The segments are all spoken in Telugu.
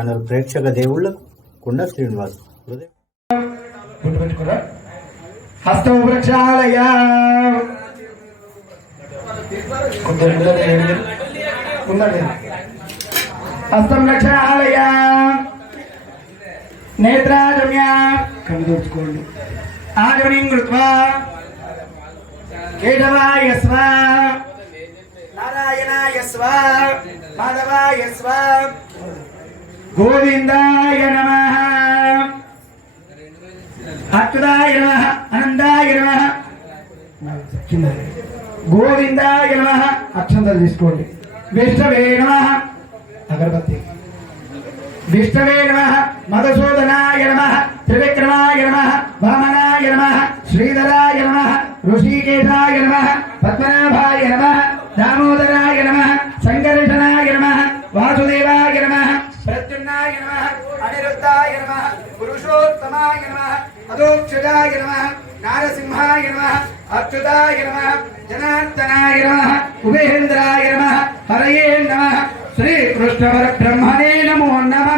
ఛానల్ ప్రేక్షక దేవుళ్ళకు కుండ శ్రీనివాస్ హస్తం ప్రక్షాళయ ఉందండి హస్తం ప్రక్షాళయ నేత్రాజమ్య కళ్ళు ఆజమనిం కృత్వా. కేశవాయ స్వ. నారాయణాయ స్వ. మాధవాయ స్వ. గోవిందాయ నమ. అచ్యుతాయ నమ అనందాయ నమ. కింద గోవిందాయ నమ. అక్షంతలు తీసుకోండి. విష్ణవే నమ. అగరబత్తి. విష్ణవే నమ. మధుసూదనాయ నమ. త్రివిక్రమాయ నమ. వామనాయ నమ. శ్రీధరాయ నమ. ఋషికేశాయ నమ. పద్మనాభాయ నమ. దామోదరాయ నమ సంకర్షణాయ నమ వాసుదేవాయ నమ ప్రద్యున్నాయ నమ అనిరుద్ధాయ నమ పురుషోత్తమాయ నమ అదోక్షజాయ నమ నారసింహాయ నమ అచ్యుతాయ నమ జనార్దనాయ నమ ఉపేంద్రాయ నమ హరయే నమ శ్రీకృష్ణ పరబ్రహ్మణే నమో. నమ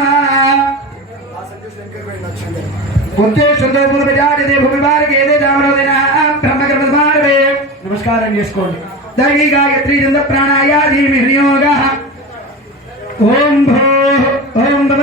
నమస్కారం చేసుకోండి. దైవీ గాయత్రి చంద్ర ప్రాణాయాది వినియోగ. ఓం భో ఓం భవ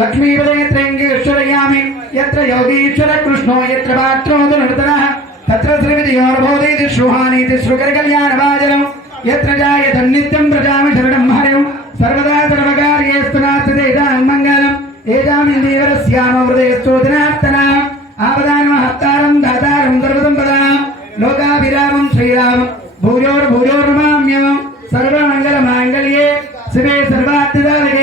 లక్ష్మీపదేత్రేంగేశ్వరయామి ఎత్ర యోగీశ్వర కృష్ణో ఎత్ర పాత్రోదు నృతన తత్ర శ్రీవిధియోర్భోదీతి శృహానీతి శృగరకల్యాణవాజనం ఎత్ర జాయత నిత్యం ప్రజామి శరణం హరిం సర్వదా సర్వకార్యేస్తు నాస్తి మంగళం ఏజామిందీవరస్యామ హృదయస్తోదనాత్తన ఆపదానమహత్తారం దాతారం సర్వసంపదాం లోకాభిరామం శ్రీరామం భూయోర్ భూయోర్భూయోర్మామ్యం సర్వమంగళమాంగళ్యే శివే సర్వార్థిదాలకే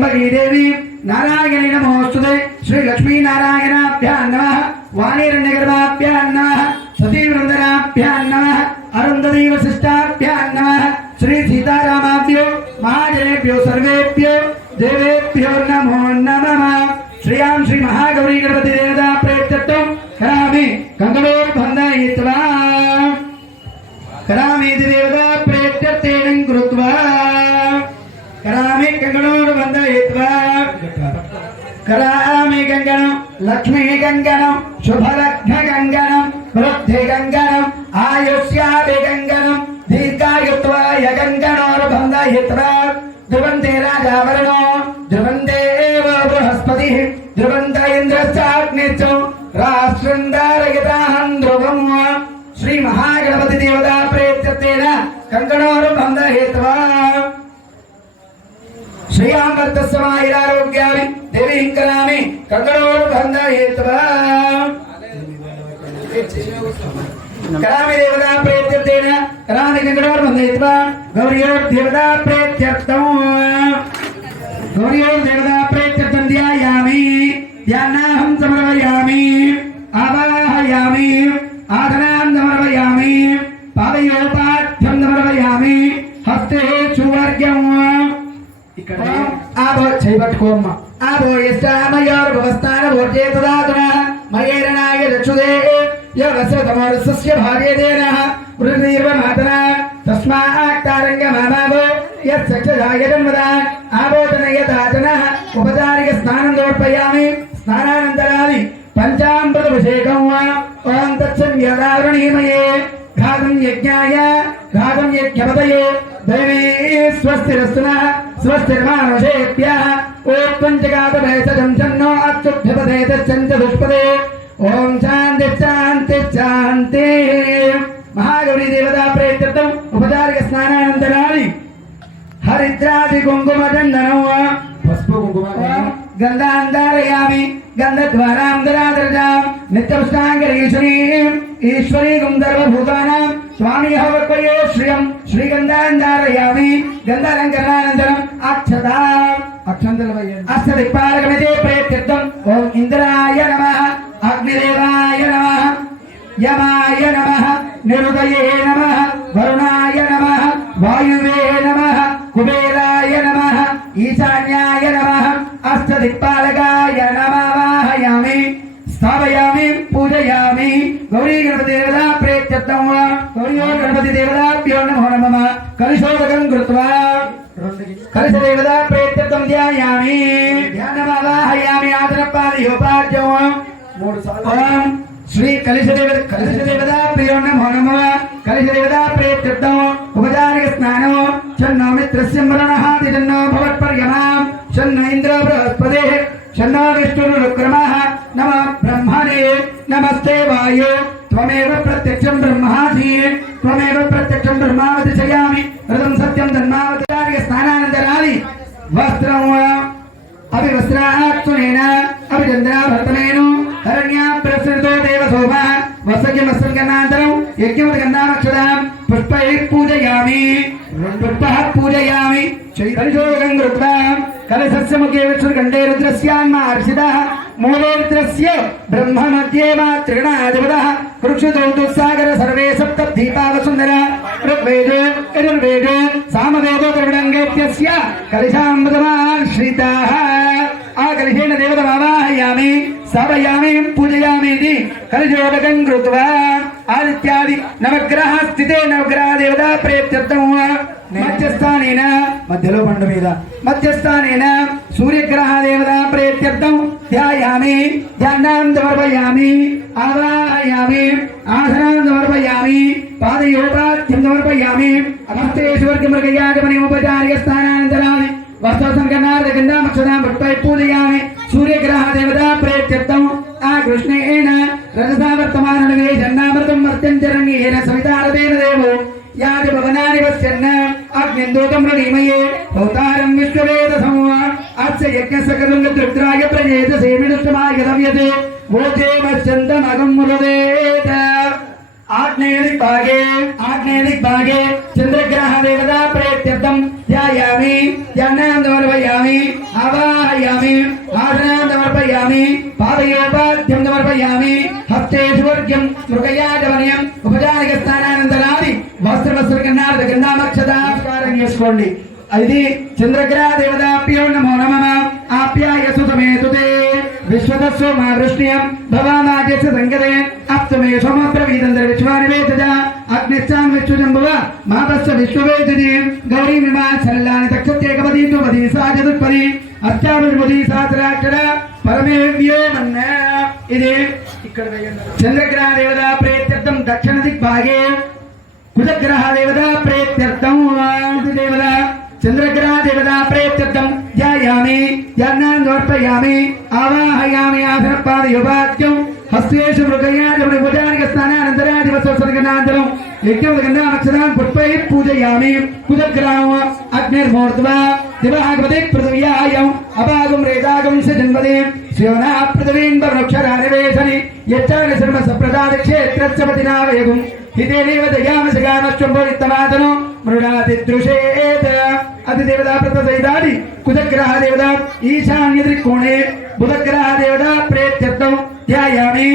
తత్రయంబకీ దేవి నారాయణ నమోస్తుతే శ్రీ లక్ష్మీ నారాయణాభ్యాం నమః వాణీరణ్యగర్భాభ్యాం నమః సతీవృందనాభ్యాం నమః అరుంధతీ వశిష్టాభ్యాం నమః శ్రీ సీతారామాభ్యో మహాజనేభ్యో సర్వేభ్యో करामि गङ्गणम् लक्ष्मी गङ्गणम् शुभलग्न गङ्गणम् वृद्धि गङ्गणम् आयुष्यापि गङ्गणम् दीर्घायुत्वाय गङ्गणोर्बन्धयित्वा ध्रुवन्ते राजावरणो ध्रुवन्ते एव बृहस्पतिः, ध्रुवन्त इन्द्रश्चाग्निश्च राष्ट्रन्दारयिताहं ध्रुवम्। श्री महागणपति देवता प्रेत्यत्वेन गङ्गणोर्बन्धयित्वा श्रियाँ वर्तस्वमायिरारोग्यामि కంకణోర్బంధయిత్వా కరామి దేవతా ప్రేత్యర్థేన కరామి కంకణోర్బంధయిత్వా గౌర్యోర్ దేవతా ప్రేత్యర్థం గౌర్యోర్ దేవతా ప్రేత్యర్థం ధ్యాయామి ధ్యానాహం సమర్పయామి ఆవాహయామి ఆదనాం సమర్పయామి పాదయోపాఠ్యం సమర్పయామి హస్తే సువర్గ్యం ఇక్కడ ఆబో చేయబట్టుకోమ్మ ఆబో ఇష్టామయోర్ వ్యవస్థాన భోజే తదాతున మయేరణాయ రక్షుదే యవస్య తమోరస్య భార్యేదేన వృద్ధీర్వ మాతన తస్మాత్తారంగ మామావో యచ్చక్షజాయ జన్మద ఆబోధన యదాచన ఉపచారిక స్నానం సమర్పయామి స్నానానంతరాది పంచామృతభిషేకం వా ఓం తచ్చన్యదారుణీమయే ఘాతం యజ్ఞాయ ओम नो अच्युभ्यपदेतश्चञ्च दुष्पदे ओम शांति शांति शांति महागौरी देवता प्रेत्यर्थम उपचारिक स्नानानन्तराणि हरिद्रादि कुङ्कुम चन्दनौ पुष्प कुङ्कुम गन्धान्धारयामि गन्धद्वारान्तरादरजाम् नित्यपुष्टाङ्गरीश्वरीम् ईश्वरीगुम् सर्वभूतानाम् स्वामिः वक्वयो श्रियम् श्रीगन्धान्धारयामि गन्धालङ्करणानन्तरम् अक्षताम् స్వామి హవక్వయే శ్రియం ఓం ఇంద్రాయ నమ అగ్నిదేవాయ నమ యమాయ నమ నిరుదయే నమ వరుణాయ నమ వాయువే నమ కుబేరాయ నమ ఈశాన్యాయ నమ అష్ట దిక్పాలకాయ నమవాహయామి స్థాపయామి పూజయామి. గౌరీ గణపతి దేవతా ప్రేత్యర్థం గౌరీ గణపతి దేవతాభ్యో నమో నమః. కలిశోదకం కృత్వా. కలశ దేవతా ప్రేత్యర్థం ధ్యాయామి ధ్యానమావాహయామి ఆదరపాదయోపాద్యం మూడు సార్లు శ్రీ కలిశ దేవ కలిశ దేవత ప్రియ నమో నమ కలిశ దేవత ప్రేత్యర్థం ఉపచారిక స్నానం చన్నో మిత్రస్య మరణః దిజన్నో భవత్పర్యమా చన్న ఇంద్ర బృహస్పతి చన్నో విష్ణురుక్రమः నమ బ్రహ్మణే నమస్తే వాయు త్వమేవ ప్రత్యక్షం బ్రహ్మాసి త్వమేవ ప్రత్యక్షం బ్రహ్మావతిశయామి రథం అనంతరం గన్నాంతరం యజ్ఞముది గన్నామక్షదాం పుష్పై పూజయామి. పుష్ప పూజయామి చైతన్యోగం కృత్వా. కలశస్య ముఖే విష్ణుర్గండే రుద్రస్యాన్మార్షిత మూలే రుద్రస్య బ్రహ్మ మధ్యే మా త్రిగణాధిపత వృక్షతో సాగర సర్వే సప్త దీపావసుందర ఋగ్వేద యజుర్వేద సామవేద ద్రవిడంగేత్యస్య కలశామృతమాశ్రితాః. ఆ కలిశేన దేవతమావాహయామి సవయామి పూజయామి ఇది. కృత్వా. ఆదిత్యాది నవగ్రహ స్థితే నవగ్రహ దేవత ప్రేత్యర్థం మధ్యస్థానేన మధ్యలో పండు మీద మధ్యస్థానేన సూర్యగ్రహ దేవత ప్రేత్యర్థం ధ్యాయామి ధ్యానాం సమర్పయామి ఆవాహయామి ఆసనాం సమర్పయామి పాదయోపాద్యం సమర్పయామి అమస్తేశ్వర్గమృగయాగమనిముపచార్య స్థానానంతరాన్ని వస్త్రసంకనార్థ గంధామక్షదాం భక్తై పూజయామి సూర్యగ్రహ దేవత ప్రేత్యర్థం ఆ కృష్ణేన రజసా వర్తమాన జన్నామృతం మర్త్యంచరణ్యేన సవితారదేన దేవో యాది భవనాని పశ్యన్న అగ్నిందూతం ప్రణీమయే భౌతారం విశ్వవేద సమూహ అస్య యజ్ఞస్య కరుంగ రుద్రాయ ప్రజేత సేమిడుష్టమాయ దవ్యతే భూతే మత్స్యంతమగం భాగే ఆగ్నేయదిగ్భాగే ఆగ్నేయదిగ్భాగే చంద్రగ్రహ దేవత ప్రేత్యర్థం ధ్యాయామి ధ్యానాం సమర్పయామి ఆవాహయామి ఆసనాం సమర్పయామి పాదయోపాద్యం సమర్పయామి హస్తే స్వర్గ్యం మృగయాజవనయం ఉపజానిక స్నానానంతరాది వస్త్ర వస్త్ర గన్నార్థ గంధామక్షదాకారం చేసుకోండి ఇది చంద్రగ్రహ దేవతాభ్యో నమో నమ ఆప్యాయసు సమేతుతే విశ్వతస్వ మా వృష్ణ్యం భవామాజస్య సంగతే అప్తమే సోమప్రవీదంధ్ర విశ్వానివేదజ అగ్నిశ్చాన్ విశ్వజంబువ మాతస్య విశ్వవేదిని గౌరీ విమాచల్లాని తక్షత్యేకపదీ తుపది సా చతుర్పది అష్టావిర్పది సహస్రాక్షర పరమే వ్యోమన్న ఇది ఇక్కడ చంద్రగ్రహ దేవత ప్రేత్యర్థం దక్షిణ దిగ్భాగే. కుజగ్రహ దేవత ప్రేత్యర్థం దేవత. చంద్రగ్రహ దేవత ప్రేత్యర్థం ధ్యాయామి ధ్యానాన్ని సమర్పయామి ఆవాహయామి ఆసనపాద యువాద్యం హస్తేషు మృగయాజముని భుజానిక యజ్ఞం యజ్ఞోదగంధామక్షరాం పుష్పై పూజయామి. కుజగ్రామ అగ్నిర్మూర్త్వా. దివాగవతి పృథివ్యాయం అపాగం రేదాగం సజన్మదే శివనా పృథివీన్ వృక్షరానివేశని యచ్చాని శర్మ సప్రదాన క్షేత్రచ్చపతినావయగుం హితేనేవ దయామశగామశ్వంభోరిత్తమాతను మృడాతిదృశేత అతిదేవతా ప్రతసైదాది కుజగ్రహ దేవత ఈశాన్య త్రికోణే బుధగ్రహ దేవత ప్రేత్యర్థం ధ్యాయామి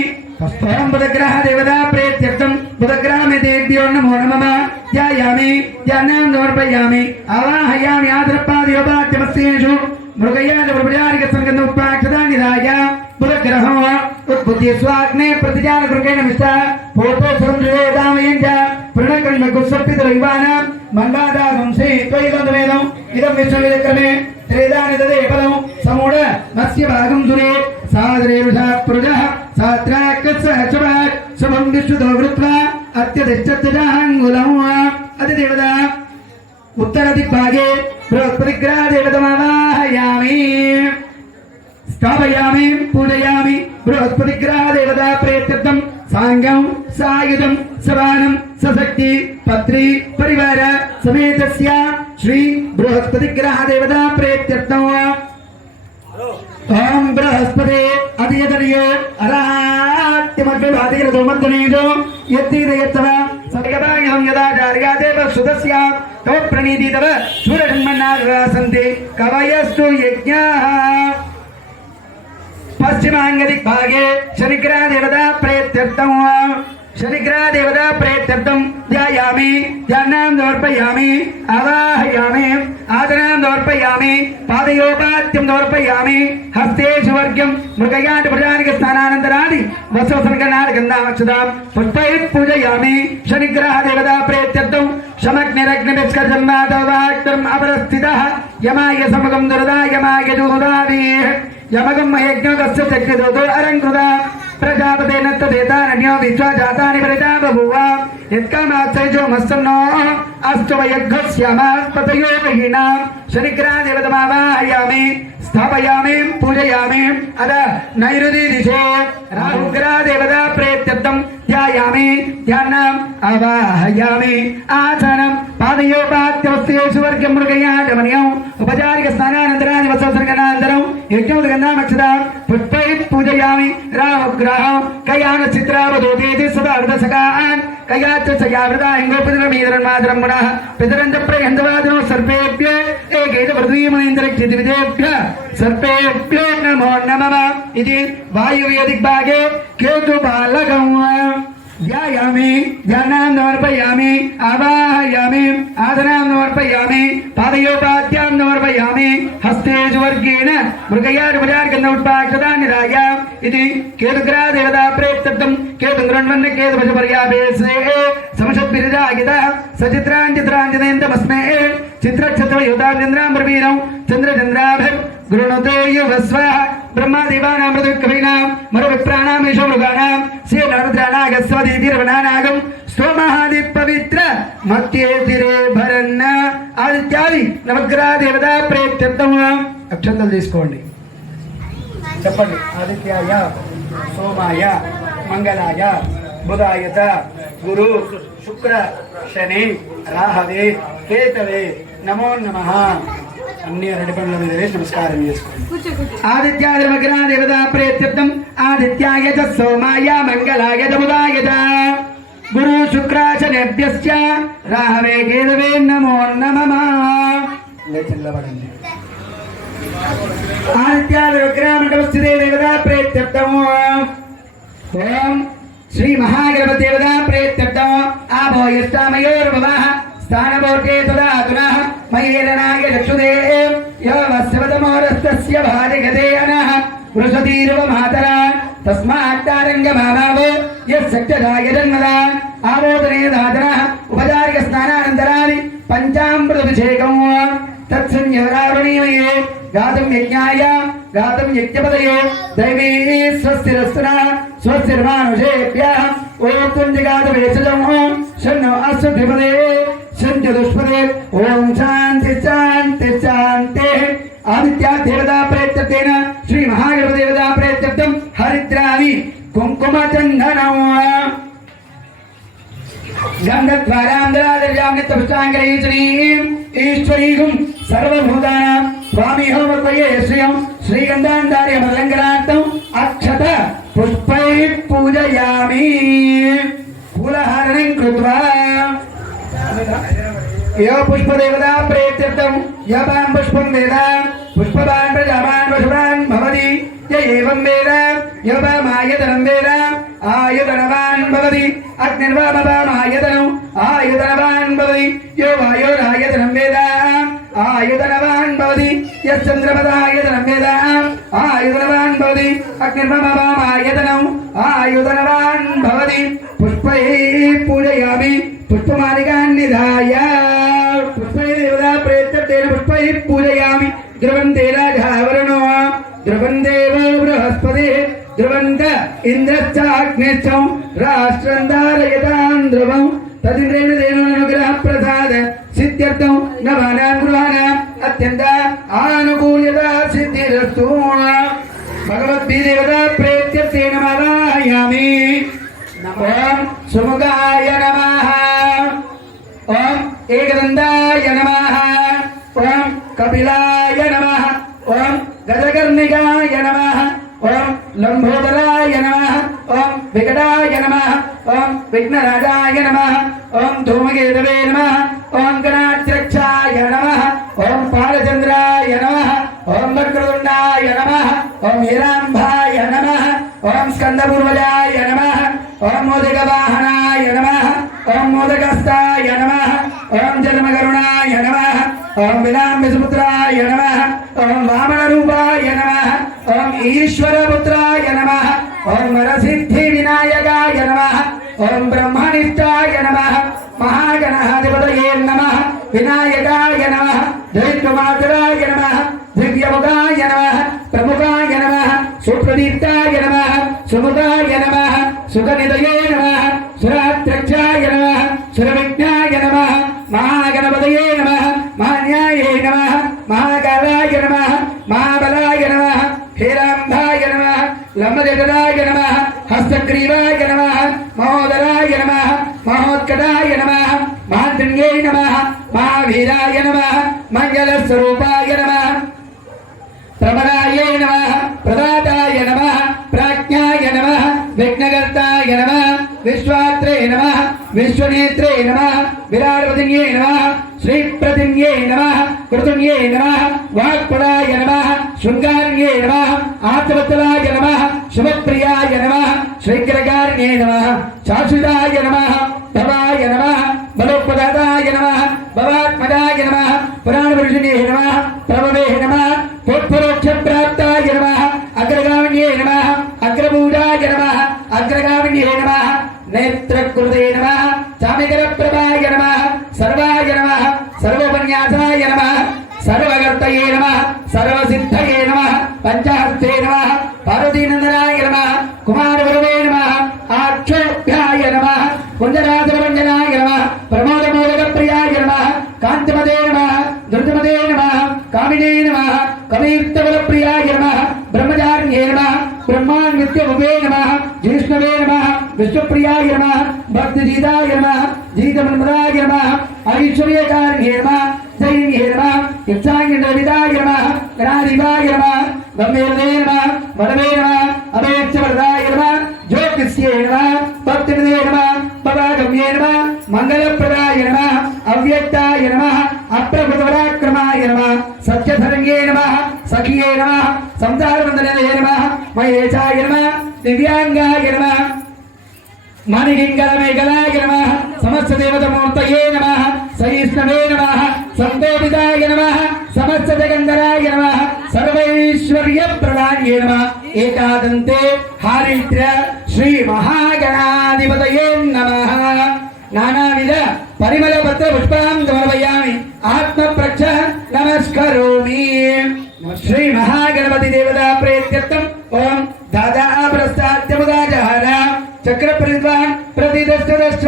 స్వయం బుధగ్రహ దేవత ప్రేత్యర్థం బుధగ్రహమే దేవ్యో నమో నమః ధ్యాయామి ధ్యానాం సమర్పయామి ఆవాహయామి ఆదరపాదయోపాద్యమస్యేషు మృగయాజ ప్రజారిక సంగంధ ఉత్పాక్షదాని రాజ బుధగ్రహం ఉద్బుద్ధి స్వాగ్నే ప్రతిజాన కృకేణ మిష్ట పోతో సంజయేదామయం చ ప్రణకండ గుస్సప్పిత వైవాన మంగాదా వంశే త్వయిదం వేదం ఇదం విశ్వవేదక్రమే త్రేదాని తదే పదం సమూఢ సమం విష్ణుతో వృత్వా అత్యధిష్టత్యజాంగులం అతి దేవత. ఉత్తర దిగ్భాగే బృహస్పతిగ్రహ దేవతమావాహయామి. స్థాపయామి పూజయామి బృహస్పతిగ్రహ దేవత ప్రేత్యర్థం సాంగం సాయుధం సవానం సశక్తి పత్రి పరివార సమేతస్య శ్రీ బృహస్పతిగ్రహ దేవత ప్రేత్యర్థం ఓం బృహస్పతి అధియతరియో అరాట్యమగ్రభాతికరతో మద్దనీదో యత్తీత యత్తవ సర్గదాయాం యదా జార్యాదేవ సుదస్యాం తవ ప్రణీతి తవ సూరధన్మన్నారాసంతి కవయస్తు యజ్ఞాః. పశ్చిమాంగదిక్ భాగే శనిగ్రహ దేవతా ప్రయత్యర్థం శనిగ్రహ దేవత ప్రేత్యర్థం ధ్యాయామి ధ్యానం దోర్పయామి అవాహయామి ఆదనం దోర్పయామి పాదయోపాత్యం దోర్పయామి హస్తేషు వర్గం మృగయాటి ప్రజానికి స్నానానంతరాన్ని వసవసర్గనారగంధాక్షదాం పుష్పై పూజయామి శనిగ్రహ దేవత ప్రేత్యర్థం శమగ్నిరగ్నిష్కర్జన్మాదవాగ్రం అపరస్థిత యమాయ సముఖం దురదా యమాయ దూరావీ యమగం యజ్ఞోగస్య చక్రదోదో అరంకృదా प्रजापतेन तदेतानन्यो विश्वा जातानि परिता बभूव यत्कामात्सैजो అష్టవయఘ్యమాస్తయోగినా స్థాపయామి పూజయామి అద నైరుతి దిశే రాహుగ్రా ప్రేత్యర్థం ధ్యాయామి ధ్యానం అవాహయామి ఆసనం పాదయోపాత్యవస్థేషు వర్గం మృగయా గమనీయం ఉపచారిక స్నానానంతరాది వత్సర్గనానంతరం యజ్ఞోదగంధామక్షద పుష్పై పూజయామి రాహుగ్రహం కయాన చిత్రావధూతేతి సదా అర్ధసకాన్ కయాచ సయావృత ఇంగోపదిన మీదరమాదరం గుణ पितरञ्च प्रयन्तवादिनो सर्पेभ्य एकेत पृथ्वीमणीन्द्रक्षितिविदेभ्य सर्पेभ्यो नमो नमः इति वायुव्यदिग्भागे केतुबालकम् ध्यायामि ध्यानां समर्पयामि आवाहयामि आदनां समर्पयामि पादयोपाद्यां समर्पयामि അസ്തേജുവർഗേണ മൃഗയാരുപരാർക്കുന്ന ഉത്പാക്ഷതാനിരായ ഇത് കേതുഗ്രാ ദേവതാ പ്രേപ്തത്വം. കേതും ഗൃണ്വന്ന കേതുപശ പര്യാപേസേ സമശദ്ഭിരാഗിത സചിത്രാഞ്ചിത്രാഞ്ജനേന്ദ്രമസ്മേ ചന്ദ്രചന്ദ്രാഭ గురుణోదయ స్వ బ్రహ్మాదేవానాం మృదుకవీనాం మరు విప్రాణాం ఈశో మృగాణాం శ్రీ నారద్రానాగస్వదీతిరవనానాగం పవిత్ర మత్యేతిరే ఆదిత్యాది నవగ్రహ దేవత ప్రేత్యర్థం తీసుకోండి. చెప్పండి. ఆదిత్యాయ సోమాయ మంగళాయ బుధాయత గురు శుక్ర శని రాహవే కేతవే నమో నమ. అన్ని అరటి పండ్ల మీద వేసి నమస్కారం చేసుకోండి ఆదిత్యాయ నవగ్రహ దేవత ప్రేత్యర్థం ఆదిత్యాయ సోమాయ మంగళాయ బుధాయ గురు శుక్రాచనేభ్యశ్చ రాహవే కేదవే నమో నమః. లేచి నిలబడండి. ఆదిత్యాది విగ్రహమండపస్థితే దేవతా ప్రేత్యర్థము ఓం శ్రీ మహాగణపతి దేవతా ప్రేత్యర్థము ఆభోయష్టామయోర్భవః స్థానమూర్తే తదా అతునః మయేలనాయ చక్షుదే యవస్యవతమోరస్తస్య భార్యగతే అనః వృషతీరువ మాతరా తస్మాత్తారంగమానావో యస్సత్యదాయ జన్మదాన్ ఆమోదనే దాతనః ఉపచారిక స్నానానంతరాని పంచామృతభిషేకం తత్సంయవరావణీమయే గాతం యజ్ఞాయ గాతం యజ్ఞపదయో దైవీ స్వస్తిరస్తున స్వస్తిర్మానుషేభ్య ఓం తుంజగాత వేషజం షణ్ణో అశ్వధిపదే संच दुष्परे ओम शांति शांति शांति। आदित्या देवता प्रयत्न श्री महागणपति देवता प्रयत्न हरिद्राणी कुंकुम चंदन ईश्वरीगुं स्वामी होमत्वये श्रियं श्रीगन्धान्धार्य अक्षत पुष्प पूजयामी। कुलहरणं कृत्वा यो पुष्पदेवता प्रेत्यर्थं यपां पुष्पं वेद पुष्पवान् प्रजावान् पशुवान् भवति एवं वेद यपामायतनं वेद आयुधनवान् भवति अग्निर्वामवामायतनम् आयुधनवान् भवति, यो वायोरायतनं वेद आयुधनवान् भवति यश्चन्द्रपदायतनं वेद आयुधनवान् भवति अग्निर्वामवामायतनम् आयुधनवान् भवति, पुष्पैः पूजयामि। పుష్పమాలికాన్ని ధాయ పుష్పై దేవతా ప్రయత్న పుష్పై పూజయామి. ద్రవంతే రాజావరణో ద్రవందేవ బృహస్పతి. ద్రవంత ఇంద్రశ్చాగ్నిష్టం రాష్ట్రం ధారయతాం ద్రవం తదింద్రేణ దేవానుగ్రహ ప్రసాద సిద్ధ్యర్థం. నవానాం గృహాణం అత్యంత ఆనుకూల్యత సిద్ధిరస్తు. భగవద్భిదేవత ప్రేత్యర్థేన మాదాయామి ఓం సుముఖాయ నమః. ఓం నమ ఓం కపిలాయ నమ ఓం గజకర్ణికాయ నమ ఓం లంబోదరాయ నమ ఓం వికటాయ నమ ఓం విఘ్నరాజాయ నమ ఓం ధూమకేతవే నమ ఓం గణాత్ర ఓం వినామసుపుత్రాయ నమ ఓం వామనరూపాయ నమ ఓం ఈశ్వరపుత్రాయ నమ ఓం వరసిద్ధి వినాయకాయ నమ ఓం బ్రహ్మనిష్టాయ నమ మహాగణాధిపతయే నమ వినాయకాయ నమ దైత్వమాతరాయ నమ దివ్యముఖాయ నమ ప్రముఖాయ నమ సుప్రదీప్తాయ నమ సుముఖాయ నమ సుఖనిదయే నమ సురాత్రక్షాయ నమ సురవిజ్ఞాయ నమ మహాగణపతయే నమ మహాన్యాయే నమ మహాకాలాయ నమ మహాబలాయ నమ హేరాంబాయ నమ లంబజటాయ నమ హస్తగ్రీవాయ నమ మహోదరాయ నమ మహోత్కటాయ నమ మహాత్రిణ్యే నమ మహావీరాయ నమ మంగళస్వరూపాయ నమ ప్రబలాయ నమ ప్రదాతాయ నమ ప్రాజ్ఞాయ నమ విఘ్నకర్తాయ నమ విశ్వాత్రే నమ విశ్వనేత్రే నమ విరాటపతిన్యే నమ. శ్రీప్రతిన్యే నమ. కృతన్యే నమ. వాక్పడాయ నమ. శృంగార్యే నమ. ఆత్మవత్తలాయ నమ. శుభప్రియాయ నమ. శ్రీగ్రగారిణ్యే నమ. శాశ్వతాయ నమ. భవాయ నమ. బలోపదాయ నమ. భవాత్మదాయ నమ. పురాణపురుషిణే నమ. ప్రభవే నమ. పుత్పరోక్ష ప్రాప్తాయ నమ. అగ్రగామిన్యే నమ. అగ్రభూజాయ నమ. అగ్రగామిన్యే నమ. నేత్రకృతే నమ చామికర ప్రభాయ నమ సర్వాయ నమ సర్వోపన్యాసాయ నమ సర్వకర్తయే నమ సర్వసిద్ధయే నమ పంచహస్తే నమ పార్వతీనందనాయ నమ కుమారవరవే నమ ఆక్షోభ్యాయ నమ కుంజరాజరవంజనాయ నమ ప్రమోదమోదక ప్రియాయ నమ కాంతిమదే నమ ధృతిమదే నమ కామినే నమ కవీర్తవర ప్రియాయ నమ బ్రహ్మచార్యే నమ బ్రహ్మాన్విత్యముపే నమ జిష్ణవే నమ విశ్వప్రియాయ నమ భక్తిజీతాయ నమ జీతమన్మదాయ నమ ఐశ్వర్యకార్యే నమ దైన్యే నమ యక్షాంగ రవిదాయ నమ గణాధిపాయ నమ గమ్యవదే నమ వరవే నమ అభయక్షవరదాయ నమ మంగళప్రదాయ నమ అవ్యక్తాయ నమ అప్రభృతపరాక్రమాయ నమ సత్యధరణ్యే నమ సఖియే నమ సంసారవందనయే నమ మహేశాయ నమ దివ్యాంగాయ నమ మణిగింగళమేఘలాయ నమ సమస్త దేవతమూర్తయే నమ సహిష్ణవే నమ సంతోపితాయ నమ సమస్త జగంధరాయ నమ సర్వైశ్వర్య ప్రదాన్యే నమ ఏకాదంతే హారిద్ర శ్రీ మహాగణాధిపతయే నమ నానావిధ పరిమళ పత్ర పుష్పాం సమర్పయామి ఆత్మ ప్రక్ష నమస్కరోమి శ్రీ మహాగణపతి దేవతా ప్రేత్యర్థం ఓం దాదా ప్రస్తాద్యముదాజహర చక్ర ప్రతిద్వాన్ ప్రతిదష్టదష్ట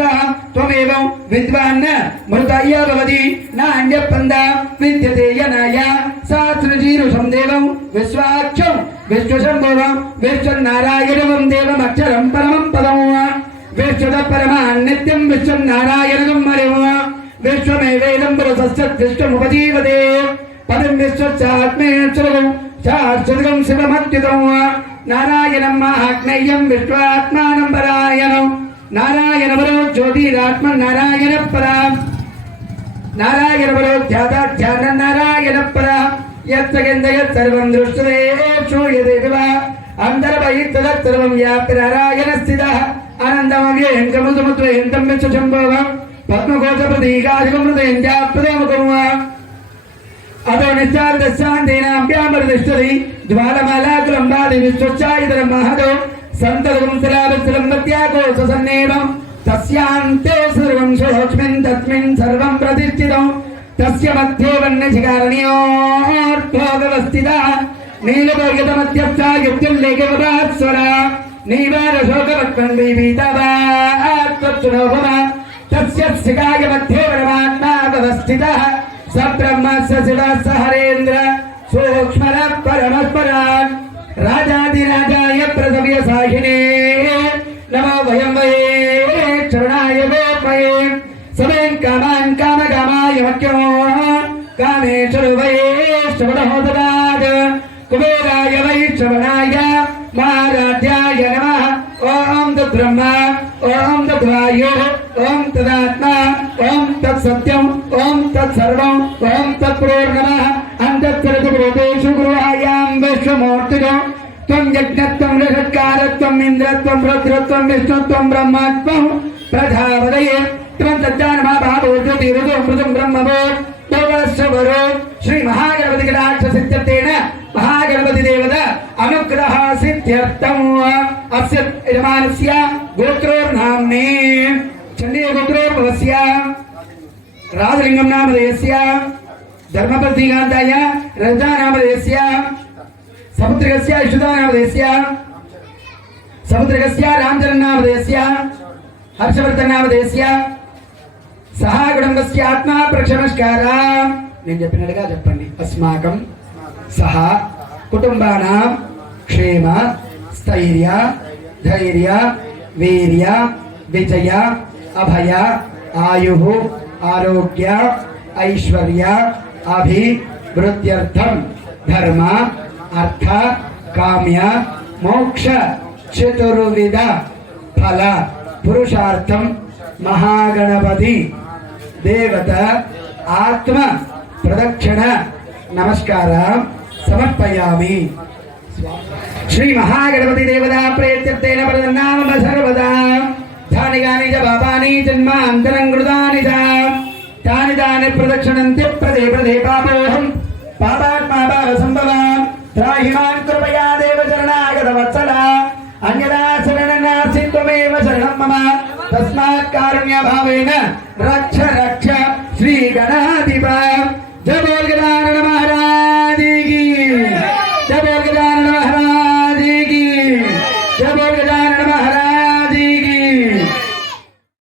త్వమేవం విద్వాన్ మృతయ్య భవతి నాణ్యపంద విద్యతే యనాయ సహస్రజీరుషం దేవం విశ్వాక్షం విశ్వశంభవం విశ్వనారాయణవం దేవం అక్షరం పరమం పదము. విశ్వద పరమాన్ నిత్యం విశ్వనారాయణం మరేమ విశ్వమే వేదం విశ్వముపజీవదే పదం విశ్వచాత్మేశ్వరం శాశ్వతం శివమత్యుతం నారాయణం మహాగ్నేయం విశ్వాత్మానం పరాయణం నారాయణ పరో జ్యోతిరాత్మ నారాయణ పరా నారాయణ ధ్యాత ధ్యాన నారాయణ పరా యత్సగంధ సర్వం దృష్టదే శ్రూయతే వివ తదత్సర్వం వ్యాప్తి నారాయణ స్థిత ఆనందమవ్యయం కమసముద్రయం తం విశ్వశంభవం పద్మకోశ ప్రతీకాధికం హృదయం జాప్రదేముఖం అదో నిశ్చాంతేనాభ్యామృతిష్టది జ్వాలమాలాకులంబాది విశ్వచ్చాయితరం మహదో సంతరం మత్యాకోశ సన్నేవం తస్యాంతే సర్వం సోక్ష్మిన్ తస్మిన్ సర్వం ప్రతిష్ఠితం తస్య మధ్యే వన్యశిఖారణ్యోర్భోగవస్థిత నీలభోగిత మధ్యస్థ యుక్తిల్లేఖవరాస్వర నీవార శోకవత్వం బీబీతవాత్వత్సునోభమ తస్య శిఖాయ మధ్యే పరమాత్మావస్థిత స బ్రహ్మ స శివ స హరేంద్ర సూక్ష్మర పరమస్పరాన్ రాజాదిరాజాయ ప్రసవ్య సాహినే నమో వయం వయే చరణాయ గోపయే సమయం కామాన్ కామ కామాయ మఖ్యో కామేశ్వర వయే శ్రవణహోదరాజ కుబేరాయ వై శ్రవణాయ మహారాధ్యాయ నమ ఓం తద్బ్రహ్మ ఓం తద్వాయు ఓం తదాత్మ ఓం తత్సత్యం ఓం తత్సర్వం ఓం తత్పురోర్నమ అంతః గృహాయాం విశ్వమూర్తిజం త్వం యజ్ఞత్వం రషత్కారత్వం ఇంద్రత్వం రుద్రత్వం प्रधावदये त्वं तज्जानमाभावोद्योतिरुदोमृतं ब्रह्मवो योगस्वरो श्रीमहागणपतिकटाक्षसिद्ध्यर्थेन महागणपतिदेवता अनुग्रह सिद्ध्यर्थम् अस्य यजमानस्य गोत्रोर्नाम्ने चण्डीयगोत्रोर्भवस्य राजलिङ्गं नामधेयस्य धर्मपत्नीकान्ताय रजतानामधेयस्य समुद्रिकस्य इषुदानामधेयस्य समुद्रिकस्य చండీయ గోత్రోర్భవస్య రాజలింగం సహా కుటుంబస్య ఆత్మా ప్రక్షమస్కార. నేను చెప్పినట్టుగా చెప్పండి. అస్మాకం సహా కుటుంబానా క్షేమ స్థైర్య ధైర్య వీర్య విజయ అభయ ఆయు ఆరోగ్య ఐశ్వర్య అభివృద్ధ్యర్థం ధర్మ అర్థ కామ్య మోక్ష చతుర్విధ ఫల. పురుషార్థం మహాగణపతి. దేవత ఆత్మ ప్రదక్షిణ నమస్కారం సమర్పయామి. శ్రీ మహాగణపతి దేవతా ప్రయత్న పరదన్నామ సర్వదా. ధాని గాని చ పాపాని జన్మాంతరం కృతాని చ. తాని దాని ప్రదక్షిణంత్య ప్రదే ప్రదే పాపోహం. పాపాత్మా పాప సంభవాం. త్రాహి तस्मात् कारुण्यभावेन रक्ष रक्ष श्री गणाधिपाय